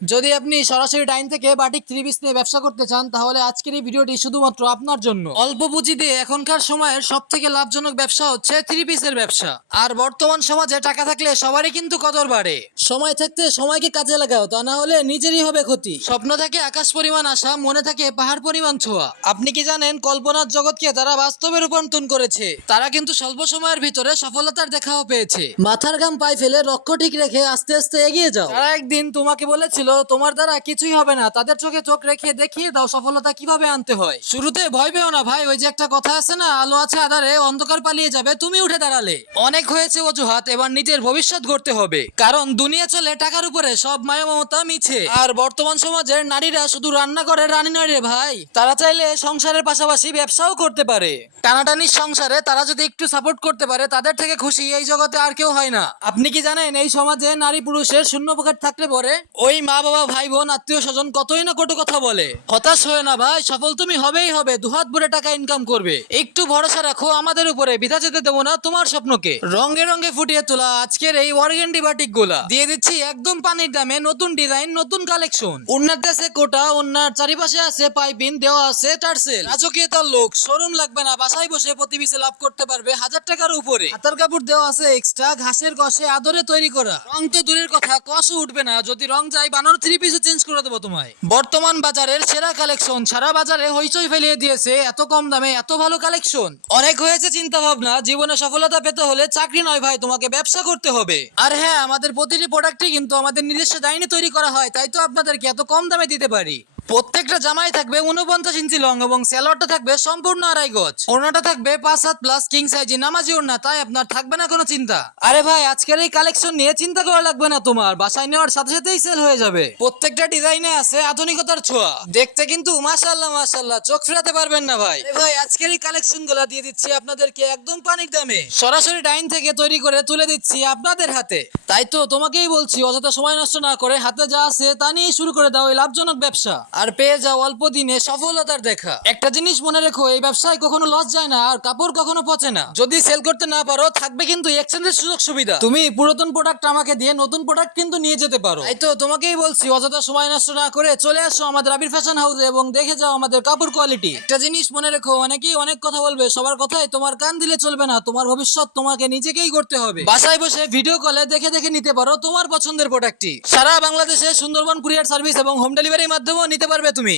যদি আপনি সরাসরি ডাইন থেকে বাটিক থ্রি পিস নিয়ে ব্যবসা করতে চান তাহলে আজকের এই ভিডিওটি শুধুমাত্র আপনার জন্য। অল্প পুঁজি দিয়ে এখনকার সময়ের সব থেকে লাভজনক ব্যবসা হচ্ছে থ্রি পিসের ব্যবসা। আর বর্তমান সমাজে টাকা থাকলে সবারই কিন্তু কদর বাড়ে। সময় থাকতে সময়কে কাজে লাগাও, তা না হলে নিজেরই হবে ক্ষতি। স্বপ্ন থাকে আকাশ পরিমাণ আশা, মনে থাকে পাহাড় পরিমাণ ছোঁয়া। আপনি কি জানেন কল্পনার জগৎকে তারা বাস্তবে রূপান্তর করেছে? তারা কিন্তু স্বল্প সময়ের ভিতরে সফলতার দেখাও পেয়েছে। মাথার ঘাম পায়ে ফেলে লক্ষ্য ঠিক রেখে আস্তে আস্তে এগিয়ে যাও। তারা একদিন তোমাকে বলেছিল তোমার দ্বারা কিছুই হবে না, তাদের চোখে চোখ রেখে দেখিয়ে দাও সফলতা কিভাবে আনতে হয়। শুরুতে ভয় পেও না ভাই, ওই যে একটা কথা আছে না, আলো আছে আধারে অন্ধকার পালিয়ে যাবে, তুমি উঠে দাঁড়ালে। অনেক হয়েছে অজুহাত, এবার নিজের ভবিষ্যৎ গড়তে হবে। কারণ দুনিয়া চলে টাকার উপরে, সব মায়া মমতা মিছে। আর বর্তমান সমাজের নারীরা শুধু রান্না করে রানী নয় রে ভাই, তারা চাইলে সংসারের পাশাপাশি ব্যবসাও করতে পারে। টানাটানির সংসারে তারা যদি একটু সাপোর্ট করতে পারে, তাদের থেকে খুশি এই জগতে আর কেউ হয় না। আপনি কি জানেন এই সমাজে নারী পুরুষের শূন্য পকেট থাকলে পরে ওই মা বাবা ভাই বোন আত্মীয় স্বজন কতই না কটু কথা বলে। হতাশ হয়ে না ভাই, সফল তুমি হবেই হবে, দুহাত ভরে টাকা ইনকাম করবে। একটু ভরসা রাখো আমাদের উপরে, বিধা যেতে দেবো না তোমার স্বপ্নকে। রঙে রঙে ফুটিয়ে তোলা আজকের এই অর্গেন্ডি বাটিক গুলা দিয়ে দিচ্ছি একদম পানির দামে, নতুন ডিজাইন নতুন কালেকশন। ওন্নার দেশে কোটা, ওন্নার চারিপাশে আছে পাইপিং দেওয়া আছে টার্সেল। রাজকীয়তার লোক, শোরুম লাগবে না, বাসায় বসে প্রতি পিসে লাভ করতে পারবে 1000 টাকার উপরে। হাতার কাপড় দেওয়া আছে এক্সট্রা, ঘাসের কষে আদরে তৈরি করা। রং তো দূরের কথা, কষও উঠবে না, যদি রং যাই বানর থ্রি পিসে চেঞ্জ করে দেবো তোমায়। বর্তমান বাজারের সেরা কালেকশন, সারা বাজারে হইচই ফেলিয়ে দিয়েছে এত কম দামে এত ভালো কালেকশন। অনেক হয়েছে চিন্তা ভাবনা, জীবনে সফলতা পেতে হলে চাকরি নয় ভাই, তোমাকে ব্যবসা করতে হবে। আর হ্যাঁ, আমাদের প্রতিটি প্রোডাক্টই কিন্তু আমাদের নিজস্ব ডাইনি তৈরি করা হয়, তাই তো আপনাদেরকে এত কম দামে দিতে পারি। প্রত্যেকটা জামাই থাকবে 49 ইঞ্চি লং এবং স্যালোয়ারটা থাকবে সম্পূর্ণ 2.5 গজ। ওড়নাটা থাকবে 5-7 প্লাস কিং সাইজ নামাজি ওড়না, তাই আপনার থাকবে না কোনো চিন্তা। আরে ভাই, আজকের এই কালেকশন নিয়ে চিন্তা করা লাগবে না তোমার, বাসায় নেওয়ার সাথে সাথেই সেল হয়ে যাবে। প্রত্যেকটা ডিজাইনে আছে আধুনিকতার ছোঁয়া, দেখতে কিন্তু মাশাআল্লাহ মাশাআল্লাহ, চোখ ফেরাতে পারবেন না ভাই। আরে ভাই, আজকের এই কালেকশন গুলা দিয়ে দিচ্ছি আপনাদেরকে একদম পানির দামে, সরাসরি ডাইন থেকে তৈরি করে তুলে দিচ্ছি আপনাদের হাতে। তাই তো তোমাকেই বলছি, অযথা সময় নষ্ট না করে হাতে যা আছে তা নিয়ে শুরু করে দাও এই লাভজনক ব্যবসা, আর পেয়ে যাও অল্প দিনে সফলতার দেখা। একটা জিনিস মনে রেখো, এই ব্যবসায় কখনো লস যায় না, আর কাপড় কখনো পচে না। যদি সেল করতে না পারো, থাকবে কিন্তু এক্সচেঞ্জের সুযোগ সুবিধা, তুমি পুরাতন প্রোডাক্ট আমাকে দিয়ে নতুন প্রোডাক্ট কিন্তু নিয়ে যেতে পারো। তাই তো তোমাকেই বলছি, অযথা সময় নষ্ট না করে চলে আসো আমাদের আবির ফ্যাশন হাউসে এবং দেখে যাও আমাদের কাপড় কোয়ালিটি। একটা জিনিস মনে রেখো, অনেকেই অনেক কথা বলবে, সবার কথায় তোমার কান দিলে চলবে না, তোমার ভবিষ্যৎ তোমাকে নিজেকেই করতে হবে। বাসায় বসে ভিডিও কলে দেখে দেখে নিতে পারো তোমার পছন্দের প্রোডাক্টটি। সারা বাংলাদেশে সুন্দরবন কুরিয়ার সার্ভিস এবং হোম ডেলিভারির মাধ্যমেও নিতে পারবে তুমি।